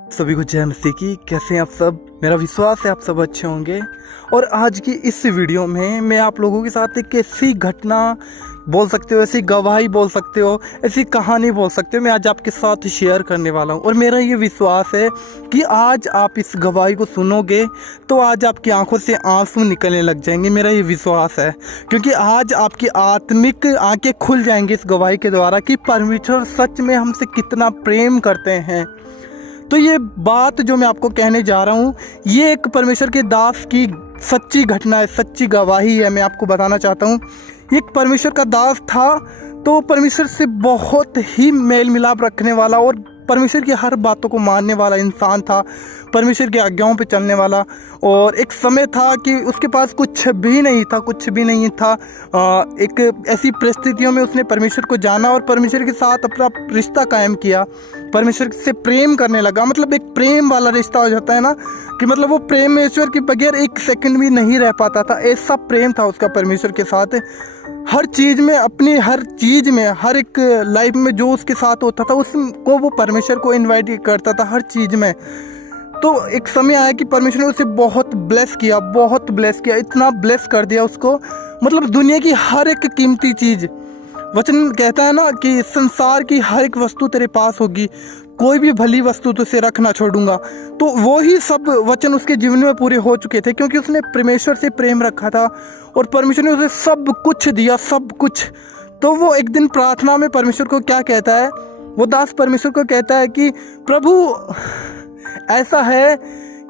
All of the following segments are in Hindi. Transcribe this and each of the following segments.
सभी को जय मसीह की। कैसे हैं आप सब? मेरा विश्वास है आप सब अच्छे होंगे। और आज की इस वीडियो में मैं आप लोगों के साथ एक ऐसी घटना बोल सकते हो, ऐसी गवाही बोल सकते हो, ऐसी कहानी बोल सकते हो, मैं आज आपके साथ शेयर करने वाला हूं। और मेरा ये विश्वास है कि आज आप इस गवाही को सुनोगे तो आज आपकी आंखों से आंसू निकलने लग जाएंगे। मेरा ये विश्वास है क्योंकि आज आपकी आत्मिक आंखें खुल जाएंगी इस गवाही के द्वारा कि परमेश्वर सच में हमसे कितना प्रेम करते हैं। तो ये बात जो मैं आपको कहने जा रहा हूँ, ये एक परमेश्वर के दास की सच्ची घटना है, सच्ची गवाही है। मैं आपको बताना चाहता हूँ, एक परमेश्वर का दास था तो परमेश्वर से बहुत ही मेल मिलाप रखने वाला और परमेश्वर की हर बातों को मानने वाला इंसान था, परमेश्वर की आज्ञाओं पे चलने वाला। और एक समय था कि उसके पास कुछ भी नहीं था। एक ऐसी परिस्थितियों में उसने परमेश्वर को जाना और परमेश्वर के साथ अपना रिश्ता कायम किया, परमेश्वर से प्रेम करने लगा। मतलब एक प्रेम वाला रिश्ता हो जाता है ना, कि मतलब वो परमेश्वर के बगैर एक सेकंड भी नहीं रह पाता था। ऐसा प्रेम था उसका परमेश्वर के साथ। हर चीज़ में, अपनी हर चीज़ में, हर एक लाइफ में जो उसके साथ होता था उसको वो परमेश्वर को इनवाइट करता था हर चीज़ में। तो एक समय आया कि परमेश्वर ने उसे बहुत ब्लेस किया, इतना ब्लेस कर दिया उसको। मतलब दुनिया की हर एक कीमती चीज़, वचन कहता है ना कि संसार की हर एक वस्तु तेरे पास होगी, कोई भी भली वस्तु तुझसे रख ना छोड़ूंगा। तो वो ही सब वचन उसके जीवन में पूरे हो चुके थे क्योंकि उसने परमेश्वर से प्रेम रखा था और परमेश्वर ने उसे सब कुछ दिया, सब कुछ। तो वो एक दिन प्रार्थना में परमेश्वर को क्या कहता है, वो दास परमेश्वर को कहता है कि प्रभु ऐसा है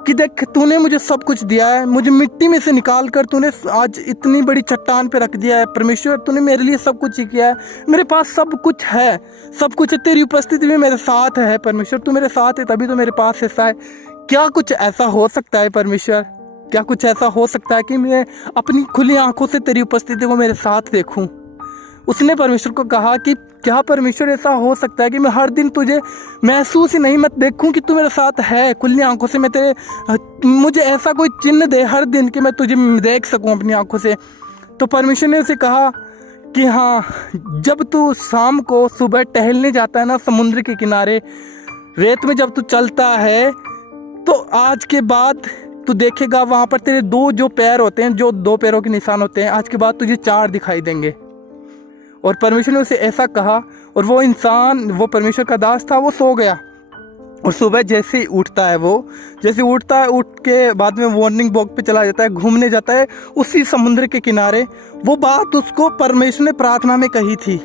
कि देख, तूने मुझे सब कुछ दिया है, मुझे मिट्टी में से निकाल कर तूने आज इतनी बड़ी चट्टान पे रख दिया है। परमेश्वर तूने मेरे लिए सब कुछ ही किया है, मेरे पास सब कुछ है, तेरी उपस्थिति में मेरे साथ है। परमेश्वर तू मेरे साथ है तभी तो मेरे पास ऐसा है। क्या कुछ ऐसा हो सकता है परमेश्वर, क्या कुछ ऐसा हो सकता है कि मैं अपनी खुली आंखों से तेरी उपस्थिति को मेरे साथ देखूं? उसने परमेश्वर को कहा कि क्या परमेश्वर ऐसा हो सकता है कि मैं हर दिन तुझे महसूस ही नहीं मत देखूं कि तू मेरे साथ है, खुली आंखों से मैं मुझे ऐसा कोई चिन्ह दे हर दिन कि मैं तुझे देख सकूं अपनी आंखों से। तो परमेश्वर ने उसे कहा कि हाँ, जब तू शाम को सुबह टहलने जाता है ना समुद्र के किनारे, रेत में जब तू चलता है तो आज के बाद तू देखेगा वहाँ पर तेरे दो जो पैर होते हैं, जो दो पैरों के निशान होते हैं, आज के बाद तुझे चार दिखाई देंगे। और परमेश्वर ने उसे ऐसा कहा और वो इंसान, वो परमेश्वर का दास था, वो सो गया। और सुबह जैसे ही उठता है, उठ के बाद में मॉर्निंग वॉक पे चला जाता है, घूमने जाता है उसी समुद्र के किनारे। वो बात उसको परमेश्वर ने प्रार्थना में कही थी।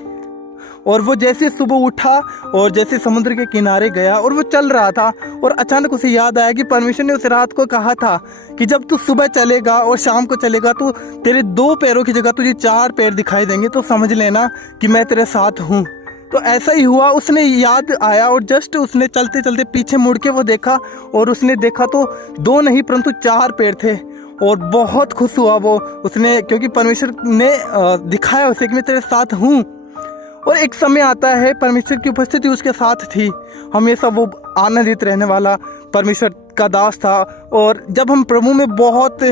और वो जैसे सुबह उठा और जैसे समुद्र के किनारे गया और वो चल रहा था और अचानक उसे याद आया कि परमेश्वर ने उस रात को कहा था कि जब तू सुबह चलेगा और शाम को चलेगा तो तेरे दो पैरों की जगह तुझे चार पैर दिखाई देंगे, तो समझ लेना कि मैं तेरे साथ हूँ। तो ऐसा ही हुआ, उसने याद आया और जस्ट उसने चलते चलते पीछे मुड़ के वो देखा और उसने देखा तो दो नहीं परंतु चार पैर थे। और बहुत खुश हुआ वो उसने, क्योंकि परमेश्वर ने दिखाया उसे कि मैं तेरे साथ हूँ। और एक समय आता है, परमेश्वर की उपस्थिति उसके साथ थी, हमेशा वो आनंदित रहने वाला परमेश्वर का दास था। और जब हम प्रभु में बहुत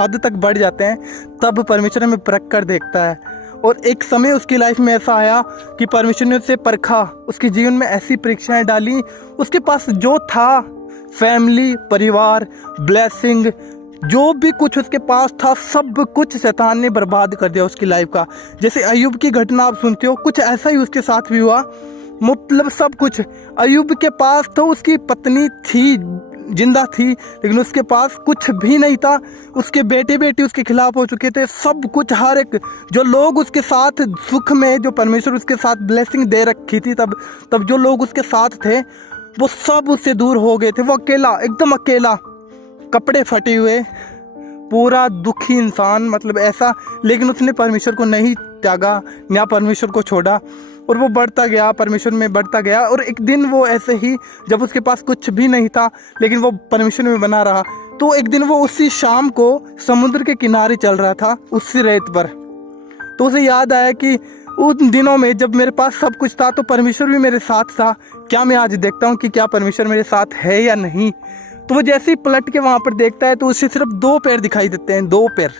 हद तक बढ़ जाते हैं तब परमेश्वर हमें परख कर देखता है। और एक समय उसकी लाइफ में ऐसा आया कि परमेश्वर ने उसे परखा, उसके जीवन में ऐसी परीक्षाएं डाली। उसके पास जो था, फैमिली, परिवार, ब्लेसिंग, जो भी कुछ उसके पास था, सब कुछ शैतान ने बर्बाद कर दिया उसकी लाइफ का। जैसे अय्यूब की घटना आप सुनते हो, कुछ ऐसा ही उसके साथ भी हुआ। मतलब सब कुछ, अय्यूब के पास तो उसकी पत्नी थी, जिंदा थी, लेकिन उसके पास कुछ भी नहीं था। उसके बेटे उसके खिलाफ हो चुके थे। सब कुछ, हर एक जो लोग उसके साथ सुख में, जो परमेश्वर उसके साथ ब्लेसिंग दे रखी थी, तब जो लोग उसके साथ थे वो सब उससे दूर हो गए थे। वो अकेला, एकदम अकेला, कपड़े फटे हुए, पूरा दुखी इंसान, मतलब ऐसा। लेकिन उसने परमेश्वर को नहीं त्यागा, ना परमेश्वर को छोड़ा और वो बढ़ता गया, परमेश्वर में बढ़ता गया। और एक दिन वो ऐसे ही, जब उसके पास कुछ भी नहीं था लेकिन वो परमेश्वर में बना रहा, तो एक दिन वो उसी शाम को समुद्र के किनारे चल रहा था, उसी रेत पर। तो उसे याद आया कि उन दिनों में जब मेरे पास सब कुछ था तो परमेश्वर भी मेरे साथ था, क्या मैं आज देखता हूँ कि क्या परमेश्वर मेरे साथ है या नहीं। तो वो जैसे ही पलट के वहाँ पर देखता है तो उसे सिर्फ दो पैर दिखाई देते हैं, दो पैर,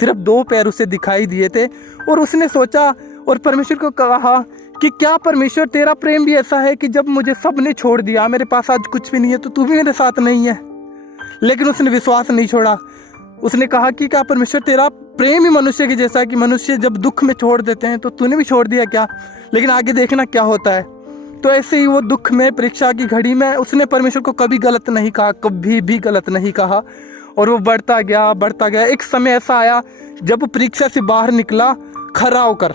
सिर्फ दो पैर उसे दिखाई दिए थे। और उसने सोचा और परमेश्वर को कहा कि क्या परमेश्वर तेरा प्रेम भी ऐसा है कि जब मुझे सब ने छोड़ दिया, मेरे पास आज कुछ भी नहीं है, तो तू भी मेरे साथ नहीं है। लेकिन उसने विश्वास नहीं छोड़ा। उसने कहा कि क्या परमेश्वर तेरा प्रेम ही मनुष्य के जैसा है कि मनुष्य जब दुख में छोड़ देते हैं, तो तूने भी छोड़ दिया क्या? लेकिन आगे देखना क्या होता है। तो ऐसे ही वो दुख में, परीक्षा की घड़ी में उसने परमेश्वर को कभी गलत नहीं कहा, कभी भी गलत नहीं कहा। और वो बढ़ता गया बढ़ता गया। एक समय ऐसा आया जब परीक्षा से बाहर निकला खरा होकर,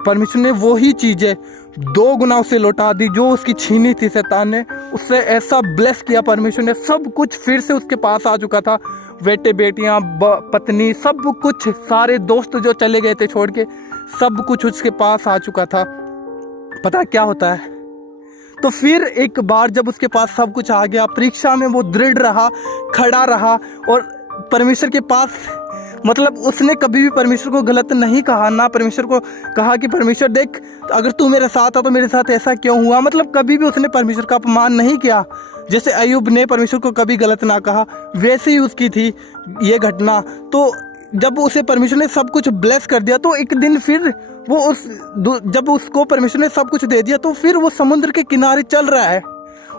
परमेश्वर ने वही चीज़ें 2 गुना उसे लौटा दी जो उसकी छीनी थी शैतान ने। उससे ऐसा ब्लेस किया परमेश्वर ने, सब कुछ फिर से उसके पास आ चुका था। बेटे बेटियां, पत्नी, सब कुछ, सारे दोस्त जो चले गए थे छोड़ के, सब कुछ उसके पास आ चुका था। पता क्या होता है? तो फिर एक बार जब उसके पास सब कुछ आ गया, परीक्षा में वो दृढ़ रहा, खड़ा रहा और परमेश्वर के पास, मतलब उसने कभी भी परमेश्वर को गलत नहीं कहा, ना परमेश्वर को कहा कि परमेश्वर देख अगर तू मेरे साथ था तो मेरे साथ ऐसा क्यों हुआ। मतलब कभी भी उसने परमेश्वर का अपमान नहीं किया। जैसे अय्यूब ने परमेश्वर को कभी गलत ना कहा, वैसे ही उसकी थी ये घटना। तो जब उसे परमेश्वर ने सब कुछ ब्लेस कर दिया, तो एक दिन फिर वो जब उसको परमेश्वर ने सब कुछ दे दिया, तो फिर वो समुद्र के किनारे चल रहा है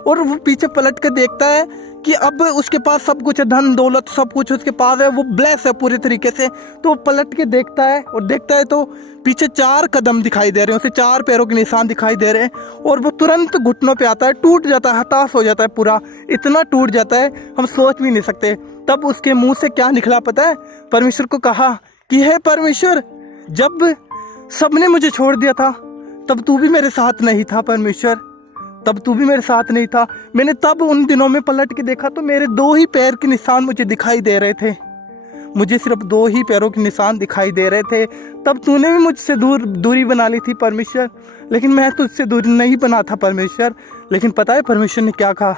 और वो पीछे पलट कर देखता है कि अब उसके पास सब कुछ है, धन दौलत सब कुछ उसके पास है, वो ब्लेस है पूरे तरीके से। तो वो पलट के देखता है और देखता है तो पीछे 4 कदम दिखाई दे रहे हैं, उसे 4 पैरों के निशान दिखाई दे रहे हैं। और वो तुरंत घुटनों पे आता है, टूट जाता है, हताश हो जाता है, पूरा इतना टूट जाता है हम सोच भी नहीं सकते। तब उसके मुंह से क्या निकला पता है? परमेश्वर को कहा कि हे परमेश्वर, जब सबने मुझे छोड़ दिया था तब तू भी मेरे साथ नहीं था परमेश्वर, तब तू भी मेरे साथ नहीं था। मैंने तब उन दिनों में पलट के देखा तो मेरे 2 ही पैर के निशान मुझे दिखाई दे रहे थे, मुझे सिर्फ 2 ही पैरों के निशान दिखाई दे रहे थे। तब तूने भी मुझसे दूरी बना ली थी परमेश्वर, लेकिन मैं तुझसे दूरी नहीं बना था परमेश्वर। लेकिन पता है परमेश्वर ने क्या कहा?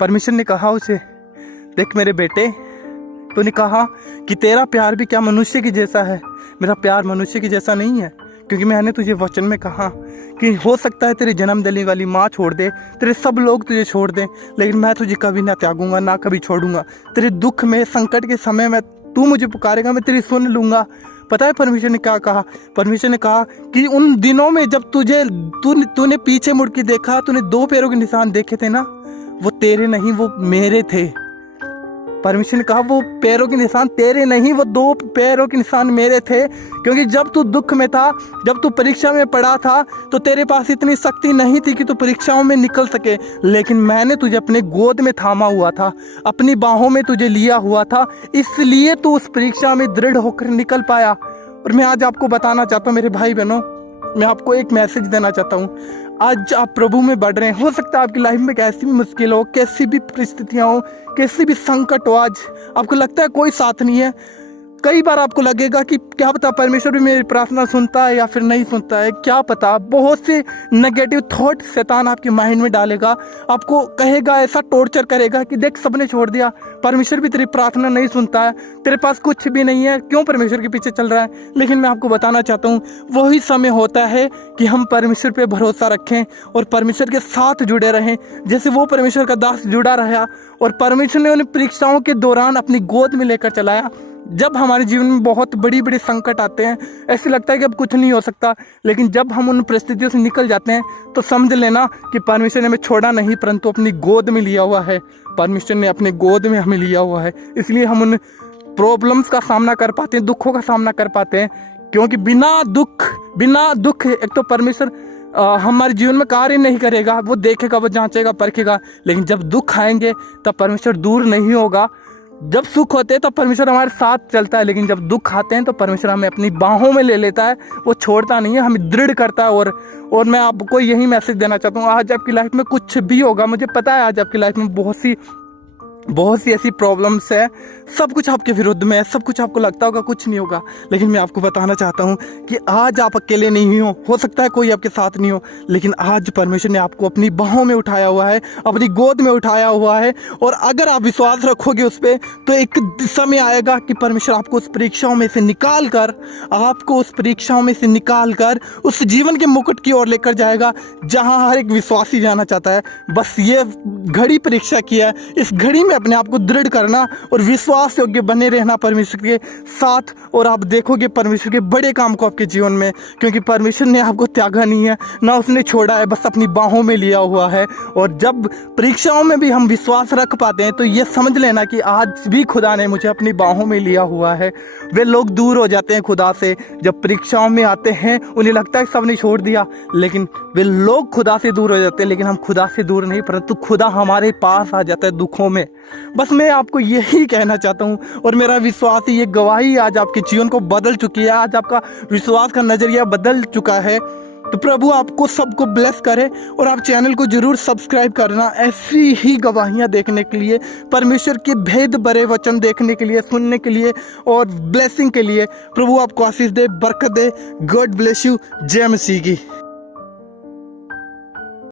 परमेश्वर ने कहा उसे, देख मेरे बेटे, तूने कहा कि तेरा प्यार भी क्या मनुष्य की जैसा है। मेरा प्यार मनुष्य की जैसा नहीं है, क्योंकि मैंने तुझे वचन में कहा कि हो सकता है तेरी जन्म देने वाली माँ छोड़ दे, तेरे सब लोग तुझे छोड़ दें, लेकिन मैं तुझे कभी ना त्यागूंगा, ना कभी छोड़ूंगा। तेरे दुख में, संकट के समय में तू मुझे पुकारेगा, मैं तेरी सुन लूँगा। पता है परमेश्वर ने क्या कहा? परमेश्वर ने कहा कि उन दिनों में जब तूने पीछे मुड़ के देखा, तूने 2 पैरों के निशान देखे थे ना, वो तेरे नहीं, वो मेरे थे। परमेश्वर ने कहा वो पैरों के निशान तेरे नहीं, वो 2 पैरों के निशान मेरे थे। क्योंकि जब तू दुख में था, जब तू परीक्षा में पड़ा था, तो तेरे पास इतनी शक्ति नहीं थी कि तू परीक्षाओं में निकल सके, लेकिन मैंने तुझे अपने गोद में थामा हुआ था, अपनी बाहों में तुझे लिया हुआ था, इसलिए तू उस परीक्षा में दृढ़ होकर निकल पाया। और मैं आज आपको बताना चाहता हूँ मेरे भाई बहनों, मैं आपको एक मैसेज देना चाहता हूँ। आज आप प्रभु में बढ़ रहे हैं, हो सकता है आपकी लाइफ में कैसी भी मुश्किल हो, कैसी भी परिस्थितियाँ हो, कैसी भी संकट हो, आज आपको लगता है कोई साथ नहीं है। कई बार आपको लगेगा कि क्या पता परमेश्वर भी मेरी प्रार्थना सुनता है या फिर नहीं सुनता है, क्या पता। बहुत से नेगेटिव थॉट शैतान आपके माइंड में डालेगा, आपको कहेगा, ऐसा टॉर्चर करेगा कि देख सबने छोड़ दिया, परमेश्वर भी तेरी प्रार्थना नहीं सुनता है, तेरे पास कुछ भी नहीं है, क्यों परमेश्वर के पीछे चल रहा है। लेकिन मैं आपको बताना चाहता हूँ वही समय होता है कि हम परमेश्वर पे भरोसा रखें और परमेश्वर के साथ जुड़े रहें, जैसे वो परमेश्वर का दास जुड़ा रहा और परमेश्वर ने उन्हें परीक्षाओं के दौरान अपनी गोद में लेकर चलाया। जब हमारे जीवन में बहुत बड़ी बड़ी संकट आते हैं, ऐसे लगता है कि अब कुछ नहीं हो सकता, लेकिन जब हम उन परिस्थितियों से निकल जाते हैं तो समझ लेना कि परमेश्वर ने हमें छोड़ा नहीं, परंतु अपनी गोद में लिया हुआ है। परमेश्वर ने अपने गोद में हमें लिया हुआ है, इसलिए हम उन प्रॉब्लम्स का सामना कर पाते हैं, दुखों का सामना कर पाते हैं। क्योंकि बिना दुख एक तो परमेश्वर हमारे जीवन में कार्य नहीं करेगा, वो देखेगा, वो जांचेगा, परखेगा। लेकिन जब दुख आएंगे तब परमेश्वर दूर नहीं होगा। जब सुख होते हैं तो परमेश्वर हमारे साथ चलता है, लेकिन जब दुख आते हैं तो परमेश्वर हमें अपनी बाहों में ले लेता है, वो छोड़ता नहीं है, हमें दृढ़ करता है। और मैं आपको यही मैसेज देना चाहता हूँ, आज आपकी लाइफ में कुछ भी होगा, मुझे पता है आज आपकी लाइफ में बहुत सी ऐसी प्रॉब्लम्स है, सब कुछ आपके विरुद्ध में है, सब कुछ आपको लगता होगा कुछ नहीं होगा, लेकिन मैं आपको बताना चाहता हूँ कि आज आप अकेले नहीं हो सकता है कोई आपके साथ नहीं हो, लेकिन आज परमेश्वर ने आपको अपनी बाहों में उठाया हुआ है, अपनी गोद में उठाया हुआ है। और अगर आप विश्वास रखोगे उस पर, तो एक समय आएगा कि परमेश्वर आपको उस परीक्षाओं में से निकाल कर उस जीवन के मुकुट की ओर लेकर जाएगा जहाँ हर एक विश्वासी जाना चाहता है। बस ये घड़ी परीक्षा की है, इस घड़ी में में अपने आप को दृढ़ करना और विश्वास योग्य बने रहना परमेश्वर के साथ, और आप देखोगे परमेश्वर के बड़े काम को आपके जीवन में, क्योंकि परमेश्वर ने आपको त्यागा नहीं है, ना उसने छोड़ा है, बस अपनी बाहों में लिया हुआ है। और जब परीक्षाओं में भी हम विश्वास रख पाते हैं तो ये समझ लेना कि आज भी खुदा ने मुझे अपनी बाहों में लिया हुआ है। वे लोग दूर हो जाते हैं खुदा से जब परीक्षाओं में आते हैं, उन्हें लगता है सबने छोड़ दिया, लेकिन वे लोग खुदा से दूर हो जाते हैं। लेकिन हम खुदा से दूर नहीं, परंतु खुदा हमारे पास आ जाता है दुखों में। बस मैं आपको यही कहना चाहता हूँ, और मेरा विश्वास है ये गवाही आज आपके जीवन को बदल चुकी है, आज आपका विश्वास का नजरिया बदल चुका है। तो प्रभु आपको सबको ब्लेस करे, और आप चैनल को जरूर सब्सक्राइब करना ऐसी ही गवाहियाँ देखने के लिए, परमेश्वर के भेद भरे वचन देखने के लिए, सुनने के लिए और ब्लेसिंग के लिए। प्रभु आपको आशीष दे, बरकत दे। God bless you. जय मसीह की।